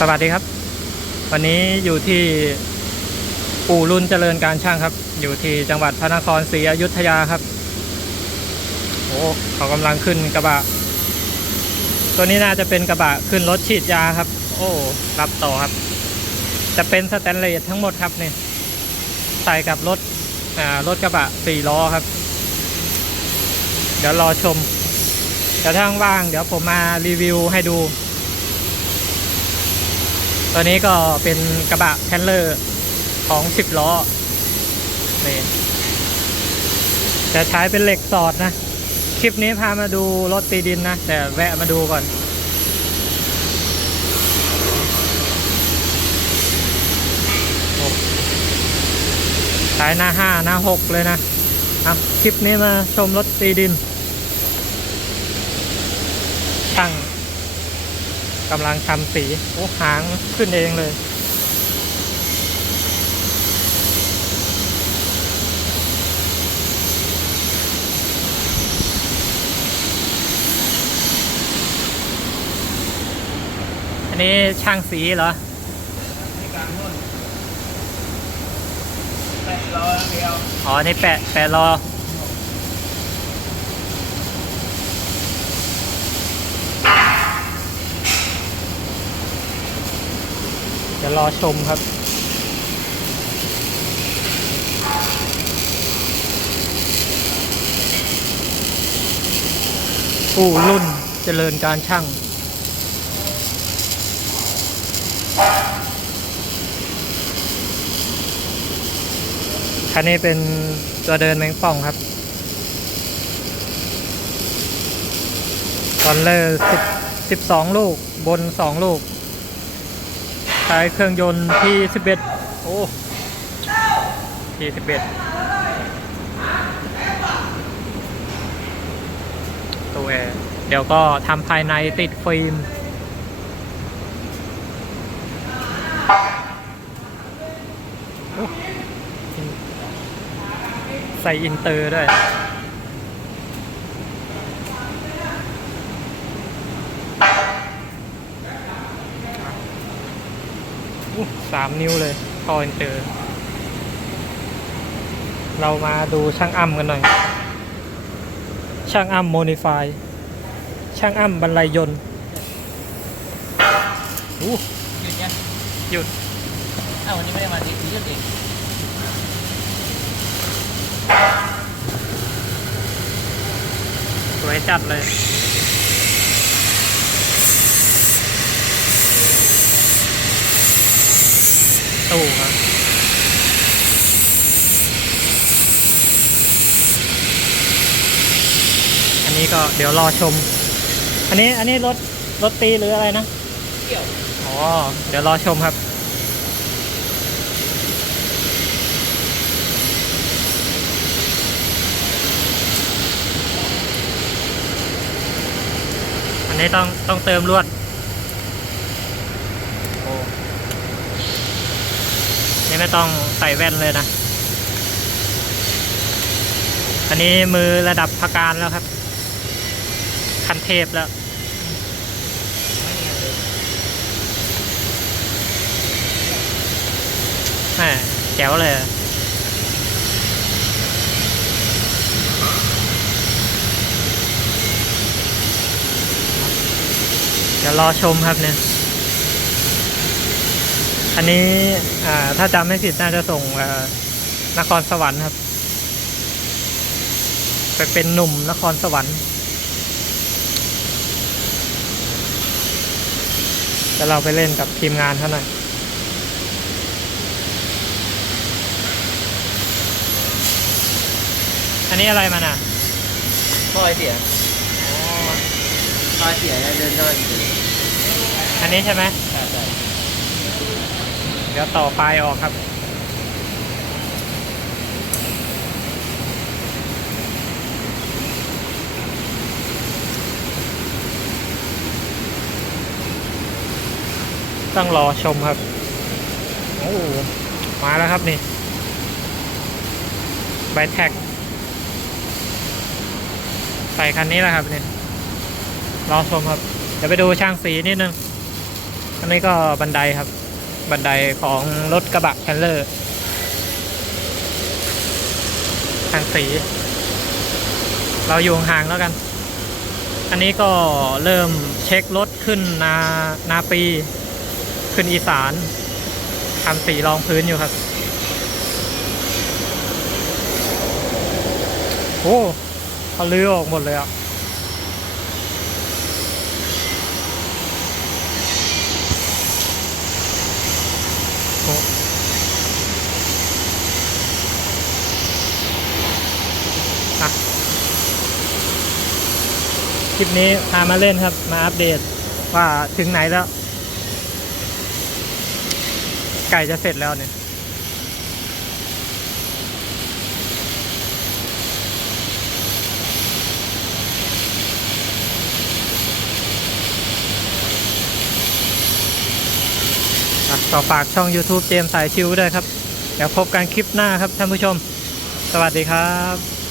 สวัสดีครับ วันนี้อยู่ที่อู่รุ่นเจริญการช่างครับ อยู่ที่จังหวัดพระนครศรีอยุธยาครับโอ้เขากำลังขึ้นกระบะ ตัวนี้น่าจะเป็นกระบะขึ้นรถฉีดยาครับ โอ้รับต่อครับ จะเป็นสแตนเลสทั้งหมดครับเนี่ยใส่กับรถอ่ารถกระบะสี่ล้อครับ เดี๋ยวรอชมเดี๋ยวถ้าว่าง เดี๋ยวผมมารีวิวให้ดู ตัวนี้ก็เป็นกระบะแทนเลอร์ของ10ล้อนี่จะใช้เป็นเหล็กสอดนะ คลิปนี้พามาดูรถตีดินนะ แต่แวะมาดูก่อนโอ้ใช้หน้าห้าหน้าหกเลยนะอะคลิปนี้มาชมรถตีดินช่าง กำลังทำสีโอ้หางขึ้นเองเลย อันนี้ช่างสีเหรอที่กลางหุ้นแปดร้อยเดียวอ๋อ นี่แปะ แปะรอ ดี๋ยวรอชมครับ ผู้รุ่นเจริญการช่างคันนี้เป็นตัวเดินแมงป่องครับ ตอนเลอร์สิบสิบสองลูกบนสองลูก ใช้เครื่องยนต์ที่สิบเอ็ดโอ้ที่สิบเอ็ดตัวแอร์เดี๋ยวก็ทำภายในติดฟิล์มใส่อินเตอร์ด้วย สามนิ้วเลยคออินเตอร์เรามาดูช่างอ้ำกันหน่อย ช่างอ้ำโมนิฟาย ช่างอ้ำบรรลัยยนต์อู้หยุดยังหยุดอ้าววันนี้ไม่ได้มาดิหยุดดิสวยจัดเลย ตู้ครับอันนี้ก็เดี๋ยวรอชม อันนี้อันนี้รถรถตีหรืออะไรนะเกี่ยวอ๋อเดี๋ยวรอชมครับอันนี้ต้องต้องเติมลวด โอ้ นี่ไม่ต้องใส่แว่นเลยนะ อันนี้มือระดับพักการแล้วครับ คันเทพแล้วแหมแจ๋วเลยเดี๋ยวรอชมครับเนี่ย อันนี้อ่าถ้าจำไม่ผิดน่าจะส่งเอ่อนครสวรรค์ครับไปเป็นหนุ่มนครสวรรค์เดี๋ยวเราไปเล่นกับทีมงานเขาหน่อยอันนี้อะไรมันอะคอยเสียคอยเสียเดินได้ดีอันนี้ใช่ไหมใช่ใช่ เดี๋ยวต่อปลายออกครับ ต้องรอชมครับ โอ้มาแล้วครับนี่ใบแท็ก ใส่คันนี้แหละครับเนี่ยรอชมครับ เดี๋ยวไปดูช่างสีนิดนึงอันนี้ก็บันไดครับ บันไดของรถกระบะแคนเลอร์ทางสี เราอยู่ห่างแล้วกัน อันนี้ก็เริ่มเช็ครถขึ้นนานาปี ขึ้นอีสานทำสีรองพื้นอยู่ครับโอ้เขาลื้อออกหมดเลยอะ โอ้อะคลิปนี้พามาเล่นครับ มาอัปเดตว่าถึงไหนแล้ว ไก่จะเสร็จแล้วเนี่ย อะต่อฝากช่อง YouTube เจมส์สายชิวด้วยครับ เดี๋ยวพบกันคลิปหน้าครับท่านผู้ชม สวัสดีครับ